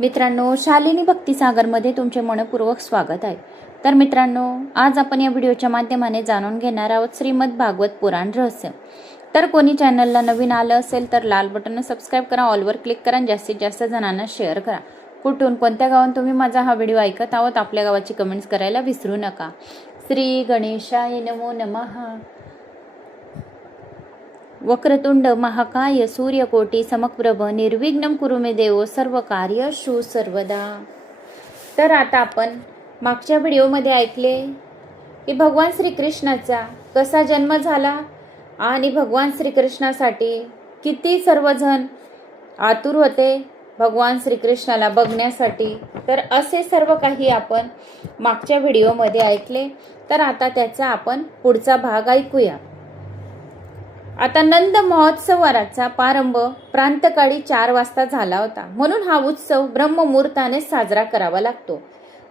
मित्रांनो, शालिनी भक्तिसागरमध्ये तुमचे मनपूर्वक स्वागत आहे। तर मित्रांनो, आज आपण या व्हिडिओच्या माध्यमाने जाणून घेणार आहोत श्रीमद भागवत पुराण रहस्य। तर कोणी चॅनलला नवीन आलं असेल तर लाल बटन सबस्क्राइब करा, ऑलवर क्लिक करा आणि जास्तीत जास्त जणांना शेअर करा। कुठून कोणत्या गावात तुम्ही माझा हा व्हिडिओ ऐकत आहोत आपल्या गावाची कमेंट्स करायला विसरू नका। श्री गणेशाय नमो नमः। वक्रतुंड महाकाय सूर्यकोटी समप्रभ निर्विघ्नं कुरु मे देव सर्व कार्येषु सर्वदा। तर आता आपण मागच्या व्हिडिओमध्ये ऐकले की भगवान श्रीकृष्णाचा कसा जन्म झाला आणि भगवान श्रीकृष्णासाठी किती सर्वजण आतुर होते भगवान श्रीकृष्णाला बघण्यासाठी। तर असे सर्व काही आपण मागच्या व्हिडिओमध्ये ऐकले। तर आता त्याचा आपण पुढचा भाग ऐकूया। आता नंद महोत्सवाचा प्रारंभ प्रांतकाळी 4 वाजता झाला होता, म्हणून हा उत्सव ब्रह्ममुहूर्ताने साजरा करावा लागतो।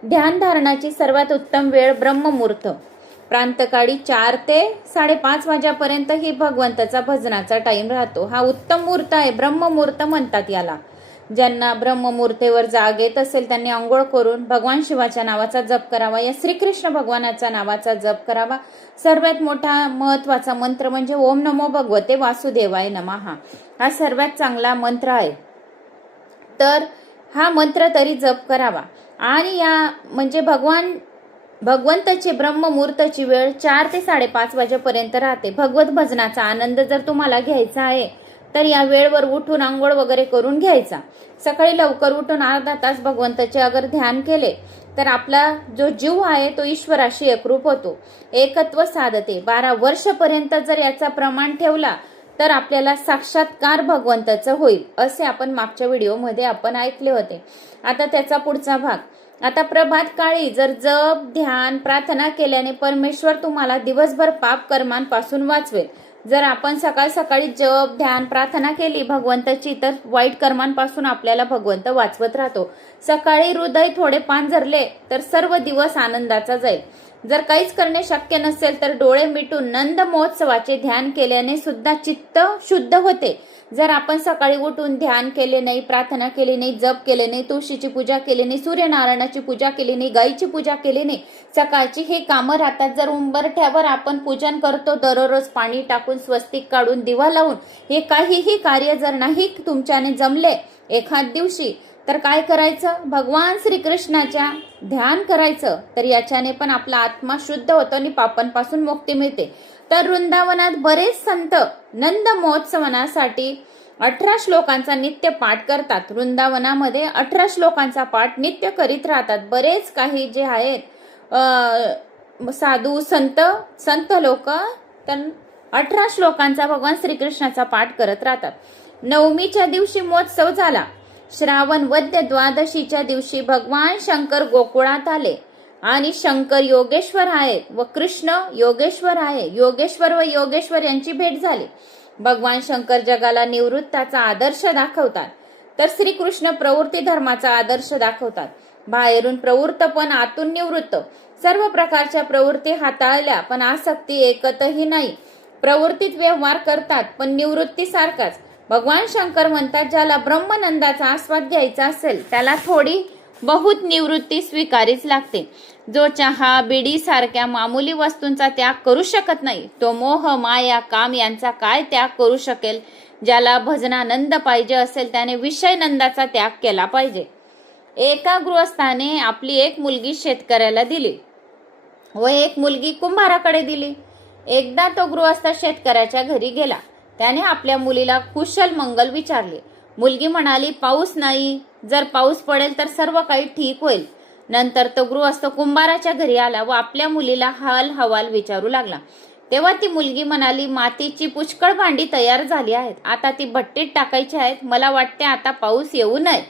ध्यानधारणाची सर्वात उत्तम वेळ ब्रह्ममुहूर्त, प्रांतकाळी 4 ते 5:30 वाजेपर्यंत ही भगवंताचा भजनाचा टाइम राहतो। हा उत्तम मुहूर्त आहे, ब्रह्ममुहूर्त म्हणतात याला। ज्यांना ब्रह्ममुहूर्तेवर जाग येत असेल त्यांनी अंघोळ करून भगवान शिवाच्या नावाचा जप करावा, या श्रीकृष्ण भगवानाचा नावाचा जप करावा। सर्वात मोठा महत्वाचा मंत्र म्हणजे ओम नमो भगवते वासुदेवाय नमः, हा सर्वात चांगला मंत्र आहे। तर हा मंत्र तरी जप करावा। आणि या म्हणजे भगवंताची ब्रह्ममुहूर्ताची वेळ 4 ते 5:30 वाजेपर्यंत राहते। भगवत भजनाचा आनंद जर तुम्हाला घ्यायचा आहे तर या वेळेवर उठून आंघोळ वगैरे करून घ्यायचा। सकाळी लवकर उठून अर्धा तास भगवंताचे अगर ध्यान केले तर आपला जो जीव आहे तो ईश्वराशी एकरूप होतो, एकत्व साधते। 12 वर्षपर्यंत जर याचा प्रमाण ठेवला तर आपल्याला साक्षात्कार भगवंताचं होईल, असे आपण मागच्या व्हिडिओमध्ये आपण ऐकले होते। आता त्याचा पुढचा भाग। आता प्रभात काळी जर जप ध्यान प्रार्थना केल्याने परमेश्वर तुम्हाला दिवसभर पाप कर्मांपासून वाचवेल। जर आपण सकाळ सकाळी जप ध्यान प्रार्थना केली भगवंताची तर वाईट कर्मांपासून आपल्याला भगवंत वाचवत राहतो। सकाळी हृदय थोडे पांझरले तर सर्व दिवस आनंदाचा जाईल। जर काहीच करणे शक्य नसेल तर डोळे मिटून नंद महोत्सवाचे ध्यान केल्याने सुद्धा चित्त शुद्ध होते। जर आपण सकाळी उठून ध्यान केले नाही, प्रार्थना केली नाही, जप केले नाही, तुळशीची पूजा केली नाही, सूर्यनारायणाची पूजा केली नाही, गायीची पूजा केली नाही, सकाळची हे कामं राहतात। जर उंबरठ्यावर आपण पूजन करतो दररोज पाणी टाकून स्वस्तिक काढून दिवा लावून, हे काहीही कार्य जर नाही तुमच्याने जमले एखाद दिवशी तर काय करायचं, भगवान श्रीकृष्णाच्या ध्यान करायचं। तर याच्याने पण आपला आत्मा शुद्ध होतो आणि पापांपासून मुक्ती मिळते। तर वृंदावनात बरेच संत नंद महोत्सवासाठी 18 श्लोकांचा नित्य पाठ करतात। वृंदावनामध्ये 18 श्लोकांचा पाठ नित्य करीत राहतात। बरेच काही जे आहेत साधू संत लोक तर 18 श्लोकांचा भगवान श्रीकृष्णाचा पाठ करत राहतात। नवमीच्या दिवशी महोत्सव झाला। श्रावण वद्य द्वादशीच्या दिवशी भगवान शंकर गोकुळात आले आणि शंकर योगेश्वर आहेत व कृष्ण योगेश्वर आहे। योगेश्वर व योगेश्वर यांची भेट झाली। भगवान शंकर जगाला निवृत्ताचा आदर्श दाखवतात तर श्रीकृष्ण प्रवृत्ती धर्माचा आदर्श दाखवतात। बाहेरून प्रवृत्त पण आतून निवृत्त। सर्व प्रकारच्या प्रवृत्ती हाताळल्या पण आसक्ती एकतही नाही। प्रवृत्तीत व्यवहार करतात पण निवृत्ती सारखाच। भगवान शंकर म्हणतात ज्याला ब्रह्मानंदाचा आस्वाद घ्यायचा असेल त्याला थोडी बहुत निवृत्ती स्वीकारीच लागते। जो चहा बिडी सारख्या मामूली वस्तूंचा त्याग करू शकत नाही तो मोह माया काम यांचा काय त्याग करू शकेल। ज्याला भजनानंद पाहिजे असेल त्याने विषय नंदाचा त्याग केला पाहिजे। एका गृहस्थाने आपली एक मुलगी शेतकऱ्याला दिली व एक मुलगी कुंभाराकडे दिली। एकदा तो गृहस्थ शेतकऱ्याच्या घरी गेला। त्याने आपल्या मुलीला कुशल मंगल विचारले। मुलगी म्हणाली पाऊस नाही, जर पाऊस पडेल तर सर्व काही ठीक होईल। नंतर तो गृहस्थ कुंभाराच्या घरी आला व आपल्या मुलीला हाल हवाल विचारू लागला। तेव्हा ती मुलगी म्हणाली मातीची पुष्कळ भांडी तयार झाली आहेत, आता ती भट्टीत टाकायची आहेत। मला वाटते आता पाऊस येऊ नये।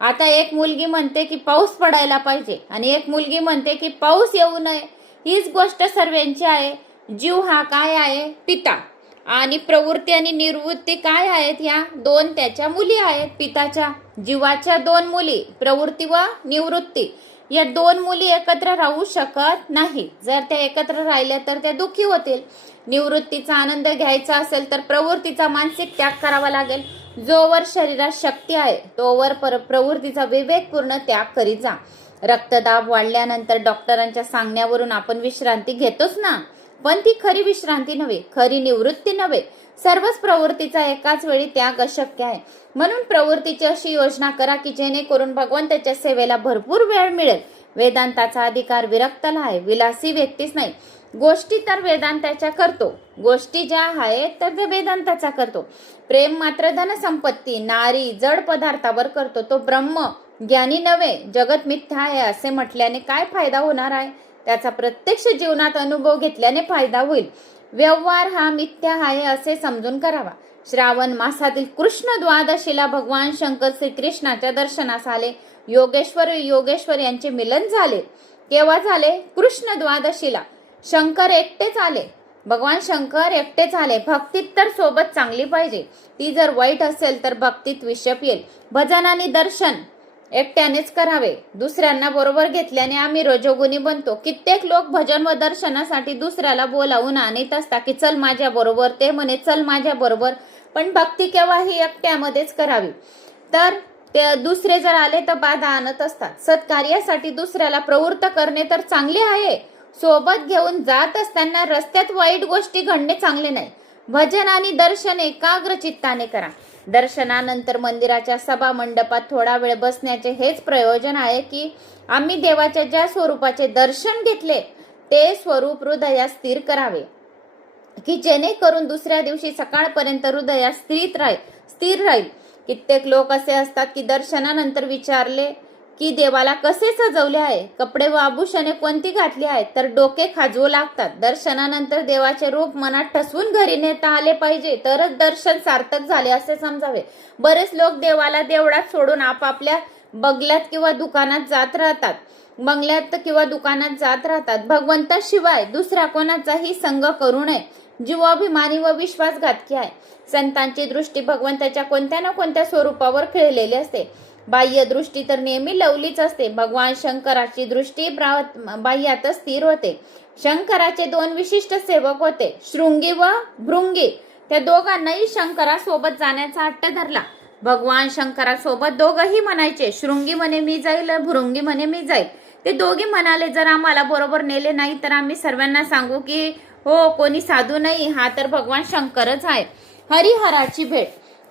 आता एक मुलगी म्हणते की पाऊस पडायला पाहिजे आणि एक मुलगी म्हणते की पाऊस येऊ नये। हीच गोष्ट सर्वांची आहे। जीव हा काय आहे, पिता, आणि प्रवृत्ती आणि निवृत्ती काय आहेत, ह्या 2 त्याच्या मुली आहेत पिताच्या। जीवाच्या 2 मुली प्रवृत्ती व निवृत्ती, या 2 मुली एकत्र राहू शकत नाही। जर त्या एकत्र राहिल्या तर त्या दुःखी होतील। निवृत्तीचा आनंद घ्यायचा असेल तर प्रवृत्तीचा मानसिक त्याग करावा लागेल। जोवर शरीरात शक्ती आहे तोवर प्रवृत्तीचा विवेकपूर्ण त्याग करीत जा. रक्तदाब वाढल्यानंतर डॉक्टरांच्या सांगण्यावरून आपण विश्रांती घेतोच ना, पण ती खरी विश्रांती नव्हे, खरी निवृत्ती नव्हे. सर्वच प्रवृत्तीचा एकाच वेळी त्याग अशक्य आहे. म्हणून प्रवृत्तीची अशी योजना करा की जेणेकरून भगवंताच्या सेवेला भरपूर वेळ मिळेल. वेदांताचा अधिकार विरक्तला आहे, विलासी व्यक्तीच नाही. गोष्टी तर वेदांताच्या करतो, गोष्टी ज्या आहेत तर ते वेदांताचा करतो. प्रेम मात्र धनसंपत्ती, नारी, जड पदार्थावर करतो. तो ब्रह्म ज्ञानी नव्हे, जगत मिथ्या आहे असे म्हटल्याने काय फायदा होणार आहे? त्याचा प्रत्यक्ष जीवनात अनुभव घेतल्याने फायदा होईल. व्यवहार हा मिथ्या आहे असे समजून करावा. श्रावण मासातील कृष्ण द्वादशीला भगवान शंकर श्रीकृष्णाच्या दर्शनास आले. योगेश्वर यांचे मिलन झाले. केव्हा झाले? कृष्ण द्वादशीला. शंकर एकटेच आले, भगवान शंकर एकटेच आले. भक्तीत तर सोबत चांगली पाहिजे, ती जर वाईट असेल तर भक्तीत विषप येईल. भजन आणि दर्शन एकट्यानेच करावे, दुसऱ्यांना बरोबर घेतल्याने आम्ही रजोगुणी बनतो. कित्येक लोक भजन व दर्शनासाठी दुसऱ्याला बोलावून आणत असतात की चल माझ्या बरोबर, ते म्हणे चल माझ्या बरोबर. पण भक्ती केव्हाही एकट्यामध्येच करावी. तर ते दुसरे जर आले तर बाधा आणत असतात. सत्कार्यासाठी दुसऱ्याला प्रवृत्त करणे तर चांगले आहे, सोबत घेऊन जात असताना रस्त्यात वाईट गोष्टी घडणे चांगले नाही. भजन आणि दर्शन एकाग्र चित्ताने करा. दर्शनानंतर मंदिराच्या सभा मंडपात थोडा वेळ बसण्याचे हेच प्रयोजन आहे की आम्ही देवाच्या ज्या स्वरूपाचे दर्शन घेतले ते स्वरूप हृदयात स्थिर करावे, की जेणेकरून दुसऱ्या दिवशी सकाळपर्यंत हृदयात स्थिर राहील. कित्येक लोक असे असतात की दर्शनानंतर विचारले की देवाला कसे सजवले आहे, कपडे व आभूषणे कोणती घातली आहेत, तर डोके खाजवू लागतात. दर्शनानंतर देवाचे रूप मनात ठसवून घरी नेता आले पाहिजे, तरच दर्शन सार्थक झाले असे समजावे. बरेच लोक देवाला देवळात सोडून आपापल्या बंगल्यात किंवा दुकानात जात राहतात. भगवंताशिवाय दुसऱ्या कोणाचाही संग करू नये. जीवाभिमानी व विश्वासघातकी आहे. संतांची दृष्टी भगवंताच्या कोणत्या ना कोणत्या स्वरूपावर खेळलेली असते. बाह्य दृष्टी तर नेहमी लवलीच असते. भगवान शंकराची दृष्टी बाह्यातच स्थिर होते. शंकराचे दोन विशिष्ट सेवक होते, शृंगी व भृंगी. त्या दोघांनाही शंकरासोबत जाण्याचा हट्ट धरला. भगवान शंकरासोबत दोघंही म्हणायचे, शृंगी म्हणे मी जाईल, भृंगी म्हणे मी जाईल. ते दोघे म्हणाले जर आम्हाला बरोबर नेले नाही तर आम्ही सर्वांना सांगू की हो कोणी साधू नाही, हा तर भगवान शंकरच आहे. हरिहराची भेट.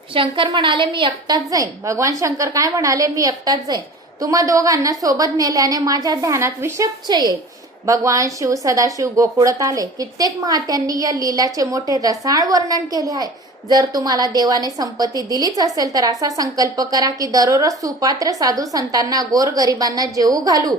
शंकर म्हणाले मी एकटाच जाईन. भगवान शंकर काय म्हणाले, मी एकटाच जाईन. तुम्हा दोघांना सोबत नेल्याने माझ्या ध्यानात विषप्च येईल. भगवान शिव सदाशिव गोकुळात आले. कित्येक महात्यांनी या लीलाचे मोठे रसाळ वर्णन केले आहे. जर तुम्हाला देवाने संपत्ती दिलीच असेल तर असा संकल्प करा की दररोज सुपात्र साधू संतांना गोरगरिबांना जेवू घालू.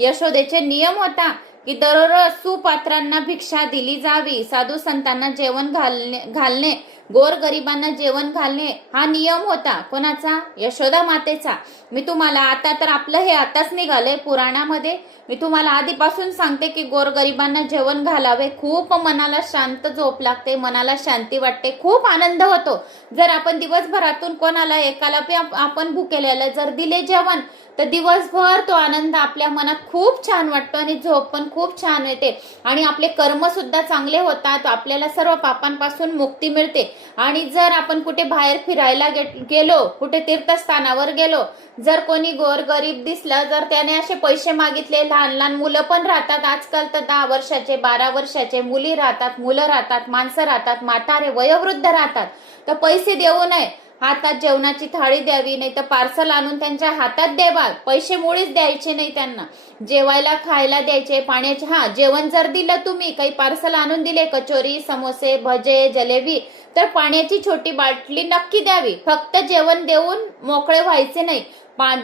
यशोदेचे नियम होता की दररोज सुपात्रांना भिक्षा दिली जावी. साधू संतांना जेवण घालणे, गोरगरिबांना जेवण घालणे हा नियम होता. कोणाचा? यशोदा मातेचा. मी तुम्हाला आता तर आपलं हे आताच निघालंय पुराणामध्ये, मी तुम्हाला आधीपासून सांगते की गोरगरिबांना जेवण घालावे. खूप मनाला शांत झोप लागते, मनाला शांती वाटते, खूप आनंद होतो. जर आपण दिवसभरातून कोणाला एकाला आपण भुकेल्याला जर दिले जेवण तर दिवसभर तो आनंद आपल्या मनात खूप छान वाटतो आणि झोप पण खूप छान येते आणि आपले कर्म सुद्धा चांगले होतात. आपल्याला सर्व पापांपासून मुक्ती मिळते. आणि जर आपण कुठे बाहेर फिरायला गेलो, कुठे तीर्थस्थानावर गेलो, जर कोणी गोरगरीब दिसला, जर त्याने असे पैसे मागितले, लहान लहान मुलं पण राहतात आजकाल तर 10 वर्षाचे 12 वर्षाचे मुली राहतात, मुलं राहतात, माणसं राहतात, म्हातारे वयोवृद्ध राहतात, तर पैसे देऊ नये. हातात जेवणाची थाळी द्यावी, नाही तर पार्सल आणून त्यांच्या हातात द्यावा. पैसे मुळीच द्यायचे नाही त्यांना. जेवायला खायला द्यायचे, पाण्याचे जेवण जर दिलं तुम्ही, काही पार्सल आणून दिले, कचोरी, समोसे, भजे, जलेबी, तर पाण्याची छोटी बाटली नक्की द्यावी. फक्त जेवण देऊन मोकळे व्हायचे नाही.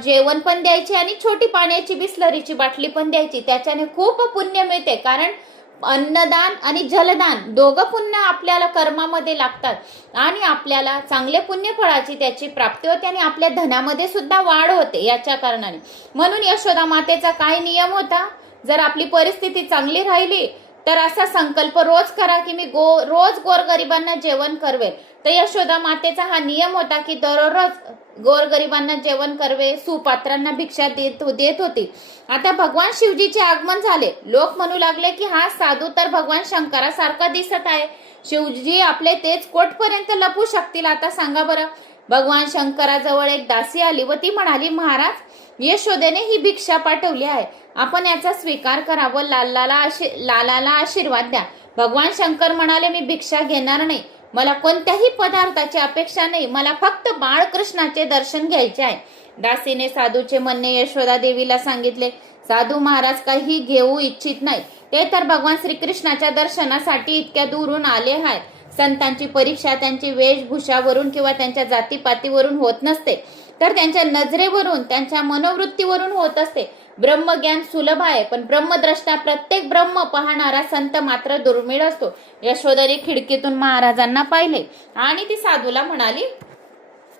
जेवण पण द्यायचे आणि छोटी पाण्याची बिस्लरीची बाटली पण द्यायची. त्याच्याने खूप पुण्य मिळते. कारण अन्नदान आणि जलदान दोघं पुण्य आपल्याला कर्मामध्ये लागतात आणि आपल्याला चांगले पुण्य फळाची त्याची प्राप्ती होते आणि आपल्या धनामध्ये सुद्धा वाढ होते याच्या कारणाने. म्हणून यशोदा मातेचा काय नियम होता, जर आपली परिस्थिती चांगली राहिली तर असा संकल्प रोज करा की मी रोज गोरगरिबांना जेवण करवे. तर यशोदा मातेचा हा नियम होता की दररोज गोरगरिबांना जेवण करवे, सुपात्रांना भिक्षा देत होती. आता भगवान शिवजीचे आगमन झाले. लोक म्हणू लागले की हा साधू तर भगवान शंकरासारखा दिसत आहे. शिवजी आपले तेच कोटपर्यंत लपू शकतील? आता सांगा बरं. भगवान शंकराजवळ एक दासी आली व ती म्हणाली, महाराज, यशोदेने ही भिक्षा पाठवली आहे, आपण याचा स्वीकार करा व लालाला आशीर्वाद द्या. भगवान शंकर म्हणाले, मी भिक्षा घेणार नाही, मला कोणत्याही पदार्थाची अपेक्षा नाही, मला फक्त बाळकृष्णाचे दर्शन घ्यायचे आहे. दासीने साधूचे म्हणणे यशोदा देवीला सांगितले. साधू महाराज काही घेऊ इच्छित नाही, ते तर भगवान श्रीकृष्णाच्या दर्शनासाठी इतक्या दूरून आले आहेत. संतांची परीक्षा त्यांची वेशभूषावरून किंवा त्यांच्या जातीपातीवरून होत नसते, तर त्यांच्या नजरेवरून, त्यांच्या मनोवृत्तीवरून होत असते. ब्रह्मज्ञान सुलभ आहे, पण ब्रह्मद्रष्टा, प्रत्येक ब्रह्म पाहणारा संत मात्र दुर्मिळ असतो. यशोदाने खिडकीतून महाराजांना पाहिले आणि ती साधूला म्हणाली,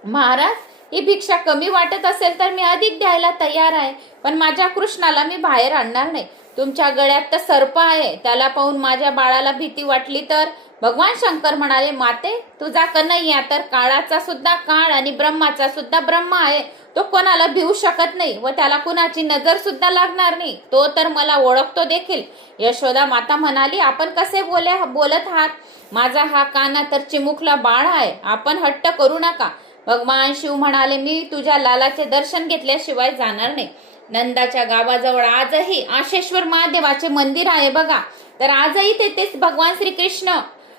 महाराज, ही भिक्षा कमी वाटत असेल तर मी अधिक द्यायला तयार आहे, पण माझ्या कृष्णाला मी बाहेर आणणार नाही. तुमच्या गळ्यात तर सर्प आहे, त्याला पाहून माझ्या बाळाला भीती वाटली तर? भगवान शंकर म्हणाले, माते, तुझा कन्हैया तर काळाचा सुद्धा काळ आणि ब्रह्माचा सुद्धा ब्रह्म आहे. तो कोणाला भिवू शकत नाही व त्याला कुणाची नजर सुद्धा लागणार नाही. तो तर मला ओळखतो देखील. यशोदा माता म्हणाली, आपण कसे बोलत आहात? माझा हा काना तर चिमुकला बाळ आहे, आपण हट्ट करू नका. भगवान शिव म्हणाले, मी तुझ्या लालाचे दर्शन घेतल्याशिवाय जाणार नाही. नंदाच्या गावाजवळ आजही आशेश्वर महादेवाचे मंदिर आहे बघा. तर आजही तेथेच भगवान श्रीकृष्ण,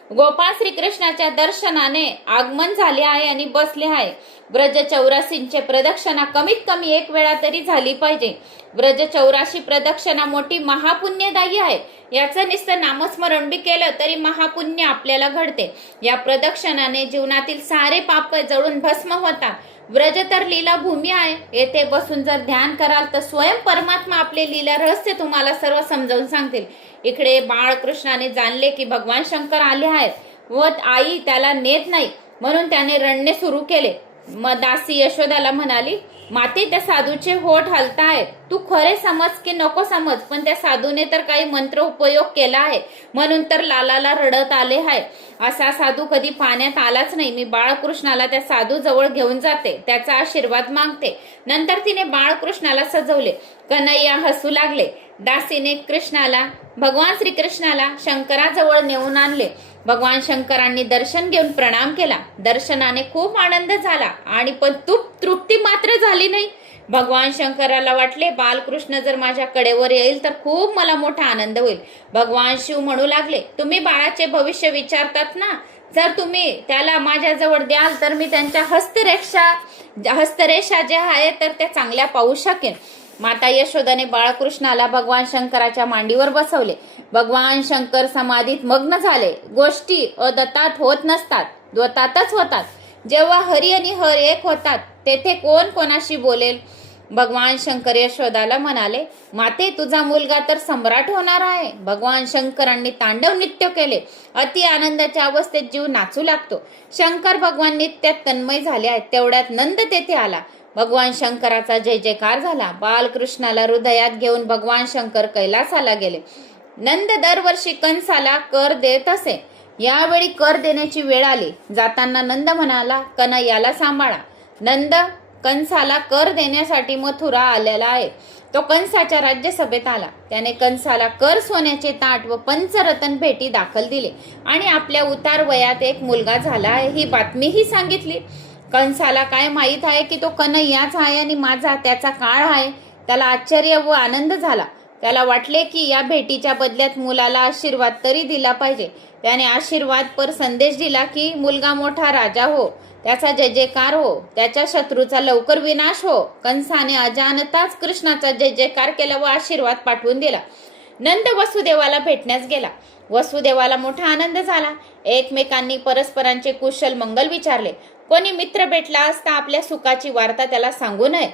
गोपाळ श्रीकृष्णाच्या दर्शनाने आगमन झाले आहे आणि बसले आहे. ब्रज 84चे प्रदक्षिणा कमीत कमी एक वेळा तरी झाली पाहिजे. ब्रज 84 प्रदक्षिणा मोठी महापुण्यदायी आहे. याचं नुसतं नामस्मरण बी केलं तरी महापुण्य आपल्याला घडते. या प्रदक्षिणाने जीवनातील सारे पाप जळून भस्म होतात. ब्रज तर लीला भूमी आहे. येथे बसून जर ध्यान कराल तर स्वयं परमात्मा आपले लीला रहस्य तुम्हाला सर्व समजावून सांगतील. इकडे बाळकृष्णाने जाणले की भगवान शंकर आले आहेत व आई त्याला नेत नाही, म्हणून त्याने रडणे सुरू केले. मग दासी यशोदाला म्हणाली, माते, त्या साधूचे होठ हलतायत, तू खरे समज की नको समज, पण त्या साधूने तर काही मंत्र उपयोग केला आहे, म्हणून तर लालाला रडत आले आहे. असा साधू कधी पाण्यात आलाच नाही. मी बाळकृष्णाला त्या साधू जवळ घेऊन जाते, त्याचा आशीर्वाद मागते. नंतर तिने बाळकृष्णाला सजवले. कन्हैया हसू लागले. दासीने कृष्णाला, भगवान श्रीकृष्णाला शंकराजवळ नेऊन आणले. भगवान शंकरांनी दर्शन घेऊन प्रणाम केला. दर्शनाने खूप आनंद झाला आणि पण तृप्ती मात्र झाली नाही. भगवान शंकराला वाटले, बालकृष्ण जर माझ्या कडेवर येईल तर खूप मला मोठा आनंद होईल. भगवान शिव म्हणू लागले, तुम्ही बाळाचे भविष्य विचारतात ना, जर तुम्ही त्याला माझ्याजवळ द्याल तर मी त्यांच्या हस्तरेषा ज्या आहेत तर त्या चांगल्या पाहू शकेन. माता यशोदाने बाळकृष्णाला भगवान शंकराच्या मांडीवर बसवले. भगवान शंकर समाधीत मग्न झाले. गोष्टी अदतात होत नसतात, द्वतातच होतात. जेव्हा हरी आणि हर एक होतात तेथे कोण कोणाशी बोलेल? भगवान शंकर यशोदाला म्हणाले, माते, तुझा मुलगा तर सम्राट होणार आहे. भगवान शंकरांनी तांडव नृत्य केले. अति आनंदाच्या अवस्थेत जीव नाचू लागतो. शंकर भगवान नित्यात तन्मय झाले आहेत. तेवढ्यात नंद तेथे आला. भगवान शंकराचा जय जयकार झाला. बालकृष्णाला हृदयात घेऊन भगवान शंकर कैलासाला गेले. नंद दरवर्षी कंसाला कर देत असे. यावेळी कर देण्याची वेळ आली. जाताना नंद म्हणाला, कन्हैयाला सांभाळा. नंद कंसाला कर देण्यासाठी मथुरा आलेला आहे. तो कंसाच्या राज्यसभेत आला. त्याने कंसाला कर, सोन्याचे ताट व पंचरत्न भेटी दाखल दिले आणि आपल्या उतार वयात एक मुलगा झाला आहे ही बातमीही सांगितली. कंसाला काय माहीत आहे की तो कन्हैयाच आहे आणि माझा त्याचा काळ आहे. त्याला आश्चर्य व आनंद झाला. त्याला वाटले की या भेटीच्या बदल्यात मुलाला आशीर्वाद तरी दिला पाहिजे. त्याने आशीर्वाद पर संदेश दिला की मुलगा मोठा राजा हो, त्याचा जय जयकार हो, त्याच्या शत्रूचा लवकर विनाश हो. कंसाने अजाणताच कृष्णाचा जय जयकार केला व आशीर्वाद पाठवून दिला. नंद वसुदेवाला भेटण्यास गेला. वसुदेवाला मोठा आनंद झाला. एकमेकांनी परस्परांचे कुशल मंगल विचारले. कोणी मित्र भेटला असता आपल्या सुखाची वार्ता त्याला सांगू नये.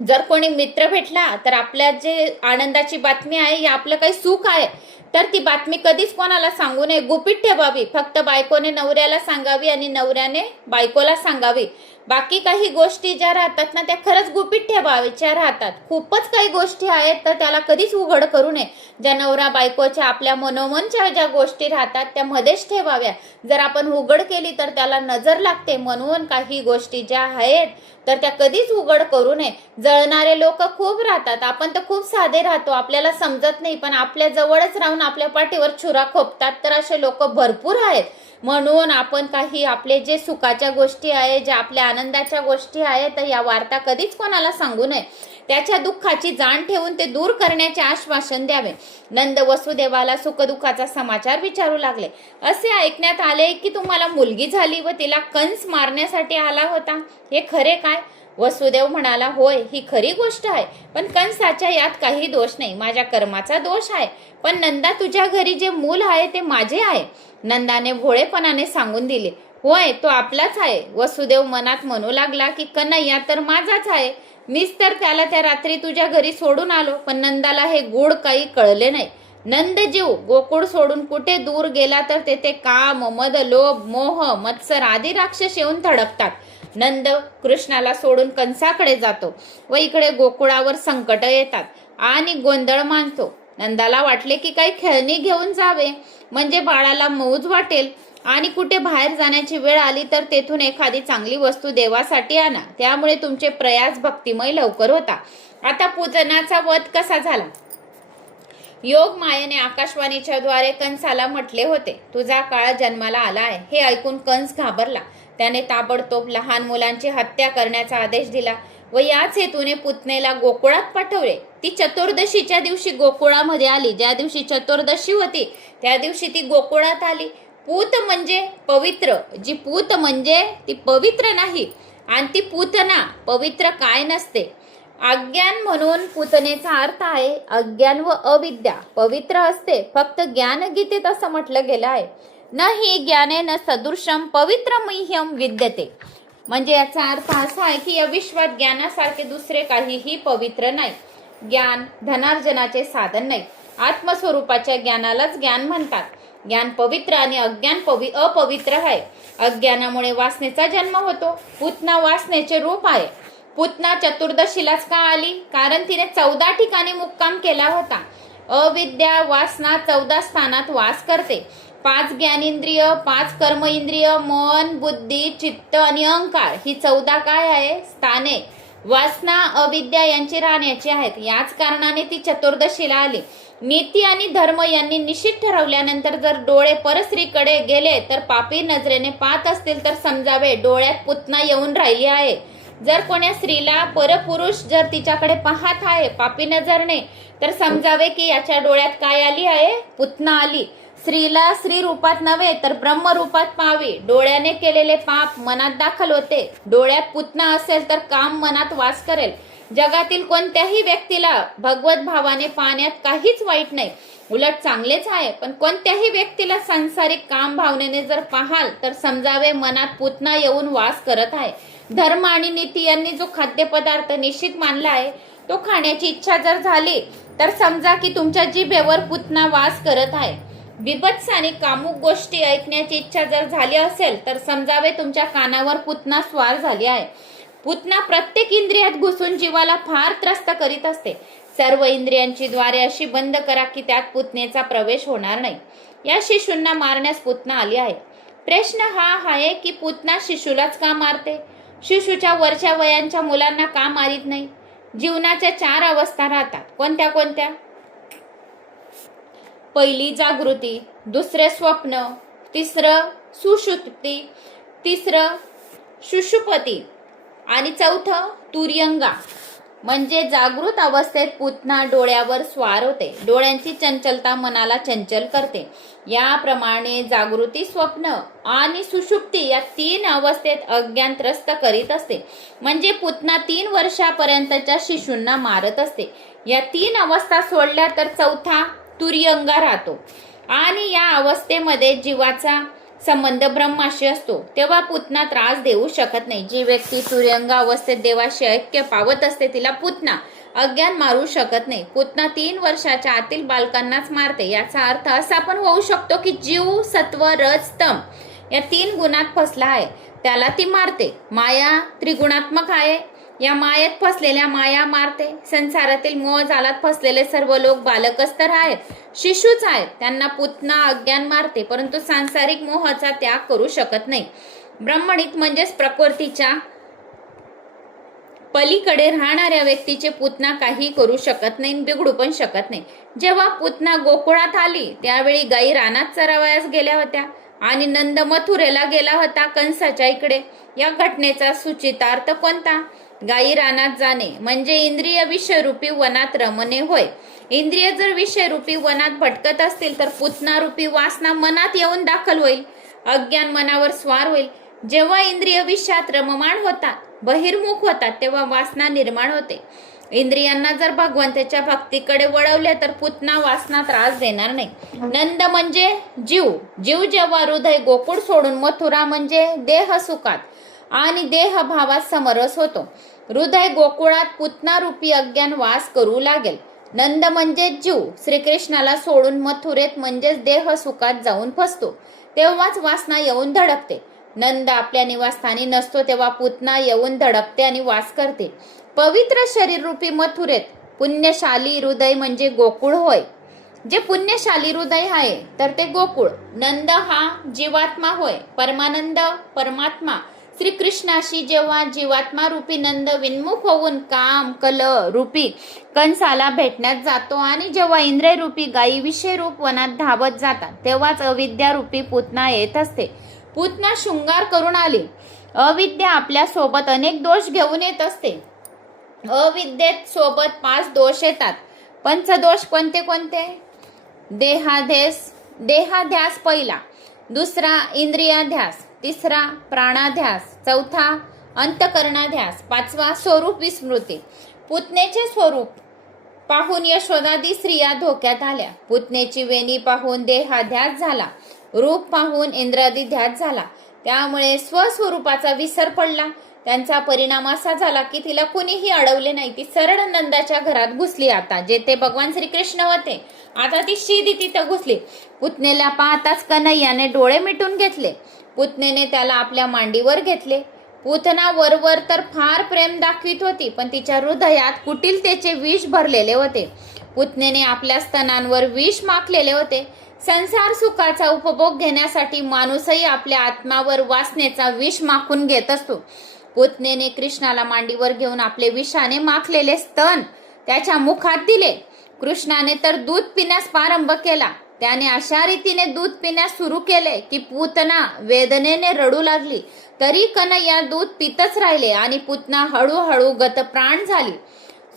जर कोणी मित्र भेटला तर आपल्या जे आनंदाची बातमी आहे या आपलं काही सुख आहे तर ती बातमी कधीच कोणाला सांगू नये, गुपित ठेवावी. फक्त बायकोने नवऱ्याला सांगावी आणि नवऱ्याने बायकोला सांगावी. बाकी काही गोष्टी ज्या राहतात ना त्या खरंच गुपित ठेवायच्या राहतात. खूपच काही गोष्टी आहेत तर त्याला कधीच उघड करू नये. ज्या नवरा बायकोच्या आपल्या मनोमनच्या ज्या गोष्टी राहतात त्या मध्येच ठेवाव्या. जर आपण उघड केली तर त्याला नजर लागते. म्हणून काही गोष्टी ज्या आहेत तर त्या कधीच उघड करू नये. जळणारे लोक खूप राहतात. आपण तर खूप साधे राहतो, आपल्याला समजत नाही, पण आपल्या जवळच राहून आपल्या पाठीवर छुरा खोपतात. तर असे लोक भरपूर आहेत. म्हणून आपण काही आपले जे सुखाच्या गोष्टी आहे, ज्या आपल्या आनंदाच्या गोष्टी आहेत, तर या वार्ता कधीच कोणाला सांगू नये. त्याच्या दुःखाची जाण ठेवून ते दूर करण्याचे आश्वासन द्यावे. नंद वसुदेवाला सुखदुःखाचा समाचार विचारू लागले. असे ऐकण्यात आले की तुम्हाला मुलगी झाली व तिला कंस मारण्यासाठी आला होता, हे खरे काय? वसुदेव म्हणाला, होय, ही खरी गोष्ट आहे, पण कंसाच्या यात काही दोष नाही, माझ्या कर्माचा दोष आहे. पण नंदा, तुझ्या घरी जे मूल आहे ते माझे आहे. नंदाने भोळेपणाने सांगून दिले, होय, तो आपलाच आहे. वसुदेव मनात म्हणू लागला की कन्हैया तर माझाच आहे, मीच तर त्याला त्या रात्री तुझ्या घरी सोडून आलो. पण नंदाला हे गूढ काही कळले नाही. नंद जीव गोकुळ सोडून कुठे दूर गेला तर तेथे काम, मद, लोभ, मोह, मत्सर आदी राक्षस येऊन धडकतात. नंद कृष्णाला सोडून कंसाकडे जातो व इकडे गोकुळावर संकट येतात आणि गोंधळ मानतो. नंदाला वाटले की काही खेळणी घेऊन जावे, म्हणजे बाळाला मौज वाटेल, आणि कुठे बाहेर जाण्याची वेळ आली तर तेथून एखादी चांगली वस्तू देवासाठी आणा. त्यामुळे तुमचे प्रयास भक्तिमय लवकर होता. आता पूजनाचा वध कसा झाला? योग मायेने आकाशवाणीच्या द्वारे कंसाला म्हटले होते, तुझा काळ जन्माला आला आहे. हे ऐकून कंस घाबरला. त्याने ताबडतोब लहान मुलांची हत्या करण्याचा आदेश दिला व याच हेतूने पुतनेला गोकुळात पाठवले. ती चतुर्दशीच्या दिवशी गोकुळामध्ये आली. ज्या दिवशी चतुर्दशी होती त्या दिवशी ती गोकुळात आली. पूत म्हणजे पवित्र, जी पूत म्हणजे ती पवित्र नाही, आणि ती पूतना पवित्र काय नसते. अज्ञान म्हणून पूतनेचा अर्थ आहे अज्ञान व अविद्या. पवित्र असते फक्त ज्ञानगीतेत असं म्हटलं गेलं आहे, न हि ज्ञानेन सदृशम पवित्र मह्यम विद्यते. म्हणजे याचा अर्थ असा आहे की या विश्वात ज्ञानासारखे दुसरे काहीही पवित्र नाही. ज्ञान धनार्जनाचे साधन नाही. आत्मस्वरूपाच्या ज्ञानालाच ज्ञान म्हणतात. ज्ञान पवित्र आणि अज्ञान अपवित्र आहे. अज्ञानामुळे वासनेचा जन्म होतो. पूतना वासनेचे रूप आहे. पूतना चतुर्दशीलाच का आली? कारण तिने 14 ठिकाणी मुक्काम केला होता. अविद्या वासना 14 स्थानात वास करते. 5 ज्ञानेंद्रिय, 5 कर्म इंद्रिय, मन, बुद्धी, चित्त आणि अहंकार ही 14 काय आहे? स्थाने. वासना अविद्या यांची राहण्याची आहेत. याच कारणाने ती चतुर्दशीला आली. नीती आणि धर्म यांनी निश्चित ठरवल्यानंतर जर डोळे परस्त्रीकडे गेले तर पापी नजरेने पाहत असतील तर समजावे डोळ्यात पूतना येऊन राहिली आहे. जर कोण्या स्त्रीला परपुरुष जर तिच्याकडे पाहत आहे पापी नजरने तर समजावे की याच्या डोळ्यात काय आली आहे? पूतना आली. स्त्रीला स्त्री रूपात नव्हे तर ब्रह्म रूपात पाहावी. डोळ्याने केलेले पाप मनात दाखल होते. डोळ्यात पूतना असेल तर काम मनात वास करेल. जगातील कोणत्याही व्यक्तीला भगवत भावाने पाहण्यात काहीच वाईट नाही, उलट चांगलेच आहे. पण कोणत्याही व्यक्तीला सांसारिक काम भावनेने जर पाहाल तर समजावे मनात पूतना येऊन वास करत आहे. धर्म आणि नीती यांनी जो खाद्यपदार्थ निश्चित मानला आहे तो खाण्याची इच्छा जर झाली तर समजा की तुमच्या जिभेवर पूतना वास करत आहे. बिभत्स आणि कामुक गोष्टी ऐकण्याची इच्छा जर झाली असेल तर समजावे तुमच्या कानावर पूतना स्वार झाली आहे. पूतना प्रत्येक इंद्रियात घुसून जीवाला फार त्रस्त करीत असते. सर्व इंद्रियांची द्वारे अशी बंद करा की त्यात पूतनेचा प्रवेश होणार नाही. या शिशूंना मारण्यास पूतना आली आहे. प्रश्न हा आहे की पूतना शिशूलाच का मारते? शिशूच्या वरच्या वयांच्या मुलांना का मारित नाही? जीवनाच्या 4 अवस्था राहतात. कोणत्या कोणत्या? पहिली जागृती, दुसरे स्वप्न, तिसरं सुषुप्ती, तिसरं सुषुपती आणि चौथं तुर्यंगा. म्हणजे जागृत अवस्थेत पूतना डोळ्यावर स्वार होते. डोळ्यांची चंचलता मनाला चंचल करते. याप्रमाणे जागृती, स्वप्न आणि सुषुप्ती या 3 अवस्थेत अज्ञान त्रस्त करीत असते. म्हणजे पूतना 3 वर्षापर्यंतच्या शिशूंना मारत असते. या 3 अवस्था सोडल्या तर चौथा तुर्यंगा राहतो आणि या अवस्थेमध्ये जीवाचा संबंध ब्रह्माशी असतो. तेव्हा पूतना त्रास देऊ शकत नाही. जी व्यक्ती तुर्यंगा अवस्थेत देवाशी ऐक्य पावत असते तिला पूतना अज्ञान मारू शकत नाही. पूतना 3 वर्षाच्या आतील बालकांनाच मारते. याचा अर्थ असा पण होऊ शकतो की जीव सत्व रज तम या 3 गुणात फसला आहे त्याला ती मारते. माया त्रिगुणात्मक आहे. या मायेत फसलेल्या माया मारते. संसारातील मोह जालात फसलेले सर्व लोक बालकच तर आहेत, शिशूच आहेत. त्यांना पूतना अज्ञान मारते परंतु सांसारिक मोहाचा त्याग करू शकत नाही. ब्रह्मणिक म्हणजेच प्रकृतीच्या पलीकडे राहणाऱ्या व्यक्तीचे पूतना काही करू शकत नाही, बिघडू पण शकत नाही. जेव्हा पूतना गोकुळात आली त्यावेळी गायी रानात चरावयास गेल्या होत्या आणि नंद मथुरेला गेला होता कंसाच्या इकडे. या घटनेचा सूचितार्थ कोणता? गायी रानात जाणे म्हणजे इंद्रिय विषयरूपी वनात रमणे होय. इंद्रिय जर विषयरूपी वनात भटकत असतील तर पूतनारूपी वासना मनात येऊन दाखल होईल, अज्ञान मनावर स्वार होईल. जेव्हा इंद्रिय विषयात रममाण होतात, बहिर्मुख होतात, तेव्हा वासना निर्माण होते. इंद्रियांना जर भगवंताच्या भक्तीकडे वळवले तर पूतना वासना त्रास देणार नाही. नंद म्हणजे जीव. जीव जेव्हा हृदय गोकुळ सोडून मथुरा म्हणजे देह सुखात आणि देह भावात समरस होतो, हृदय गोकुळात पूतना रूपी अज्ञान वास करू लागेल. नंद म्हणजे जीव श्रीकृष्णाला सोडून मथुरेत म्हणजेच देह सुखात जाऊन फसतो, तेव्हाच वासना येऊन धडकते. नंद आपल्या निवासस्थानी नसतो तेव्हा पूतना येऊन धडकते आणि वास करते. पवित्र शरीर रूपी मथुरेत पुण्यशाली हृदय म्हणजे गोकुळ होय. जे पुण्यशाली हृदय आहे तर ते गोकुळ. नंद हा जीवात्मा होय. परमानंद परमात्मा श्रीकृष्णाशी जेव्हा जीवात्मा रूपी नंद विन्मुख होऊन काम कल रूपी कंसाला भेटण्यात जातो आणि जेव्हा इंद्रिय रूपी गायी विषय रूप वनात धावत जातात, तेव्हाच अविद्या रूपी पूतना येत असते. पूतना शृंगार करून आली. अविद्या आपल्या सोबत अनेक दोष घेऊन येत असते. अविद्येत सोबत 5 दोष येतात. पंचदोष कोणते कोणते? देहाध्यास पहिला, दुसरा इंद्रियाध्यास, तिसरा प्राणाध्यास, चौथा अंतकरणाध्यास, पाचवा स्वरूप विस्मृती. पूतनेचे स्वरूप पाहून यशोदादी स्त्रिया धोक्यात आल्या. पूतनेची वेणी पाहून देहाध्यास झाला, रूप पाहून इंद्रियादी ध्यास झाला, त्यामुळे स्वस्वरूपाचा विसर पडला. त्यांचा परिणाम असा झाला की तिला कुणीही अडवले नाही. ती सरळ नंदाच्या घरात घुसली. आता जेथे भगवान श्रीकृष्ण होते, आता ती शीदी तिथं घुसली. पुतनेला पाहताच कन्हैयाने डोळे मिटून घेतले. पुतनेने त्याला आपल्या मांडीवर घेतले. पूतना वरवर तर फार प्रेम दाखवित होती, पण तिच्या हृदयात कुटिलतेचे विष भरलेले होते. पुतनेने आपल्या स्तनांवर विष माखलेले होते. संसार सुखाचा उपभोग घेण्यासाठी माणूसही आपल्या आत्मावर वासनेचा विष माखून घेत असतो. पुतनेने कृष्णाला मांडीवर घेऊन आपले विषाने माखलेले स्तन त्याच्या मुखात दिले. कृष्णाने तर दूध पिण्यास प्रारंभ केला. त्याने अशा रीतीने दूध पिण्यास सुरू केले की पूतना वेदनेने रडू लागली. तरी कन्हैया दूध पितच राहिले आणि पूतना हळूहळू गतप्राण झाली.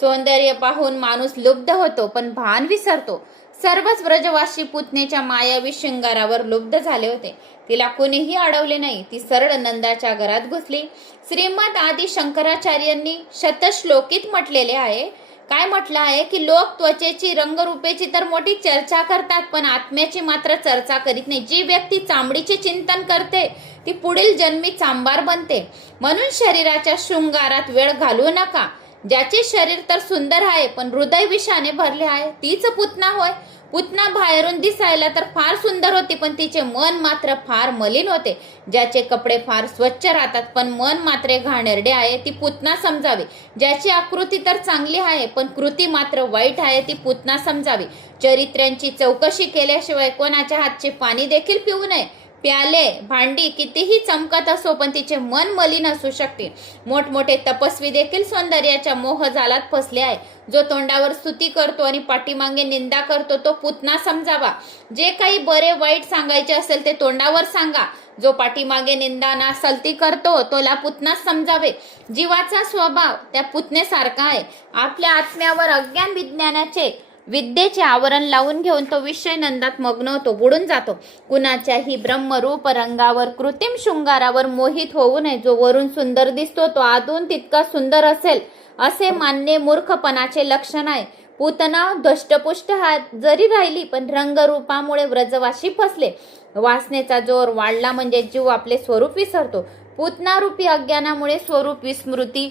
सौंदर्य पाहून माणूस लुब्ध होतो, पण भान विसरतो. सर्वच व्रजवासी पूतनेच्या मायावी शृंगारावर लुब्ध झाले होते. तिला कुणीही अडवले नाही. ती सरळ नंदाच्या घरात घुसली. श्रीमद आदी शंकराचार्यांनी शतश्लोकीत म्हटलेले आहे. काय म्हटलं आहे की लोक त्वचेची रंगरूपेची तर मोठी चर्चा करतात, पण आत्म्याची मात्र चर्चा करीत नाही. जी व्यक्ती चामडीचे चिंतन करते ती पुढील जन्मी चांबार बनते. म्हणून शरीराच्या शृंगारात वेळ घालवू नका. ज्याचे शरीर तर सुंदर आहे पण हृदय विषाने भरले आहे, तीच पूतना होय. पूतना बाहेरून दिसायला तर फार सुंदर होती, पण तिचे मन मात्र फार मलिन होते. ज्याचे कपडे फार स्वच्छ राहतात पण मन मात्र घाणेरडे आहे, ती पूतना समजावी. ज्याची आकृती तर चांगली आहे पण कृती मात्र वाईट आहे, ती पूतना समजावी. चरित्र्यांची चौकशी केल्याशिवाय कोणाच्या हातचे पाणी देखील पिऊ नये. प्याले भांडी कितीही चमकत असो पण तिचे मन मलिन असू शकते. मोठमोठे तपस्वी देखील सौंदर्याच्या मोहजालात फसले आहे. जो तोंडावर स्तुती करतो आणि पाठीमागे निंदा करतो तो पूतना समजावा. जे काही बरे वाईट सांगायचे असेल ते तोंडावर सांगा. जो पाठीमागे निंदा नासलती करतो तोला पूतना समजावे. जीवाचा स्वभाव त्या पूतनेसारखा आहे. आपल्या आत्म्यावर अज्ञान विद्येचे आवरण लावून घेऊन तो विषय नंदात मग्न होतो, बुडून जातो. कुणाच्याही ब्रह्मरूप रंगावर कृत्रिम शृंगारावर मोहित होऊ नये. जो वरून सुंदर दिसतो तो आतून तितका सुंदर असेल असे मानणे मूर्खपणाचे लक्षण आहे. पूतना धष्टपुष्ट हात जरी राहिली पण रंगरूपामुळे व्रजवासी फसले. वासनेचा जोर वाढला म्हणजे जीव आपले स्वरूप विसरतो. पूतनारूपी अज्ञानामुळे स्वरूप विस्मृती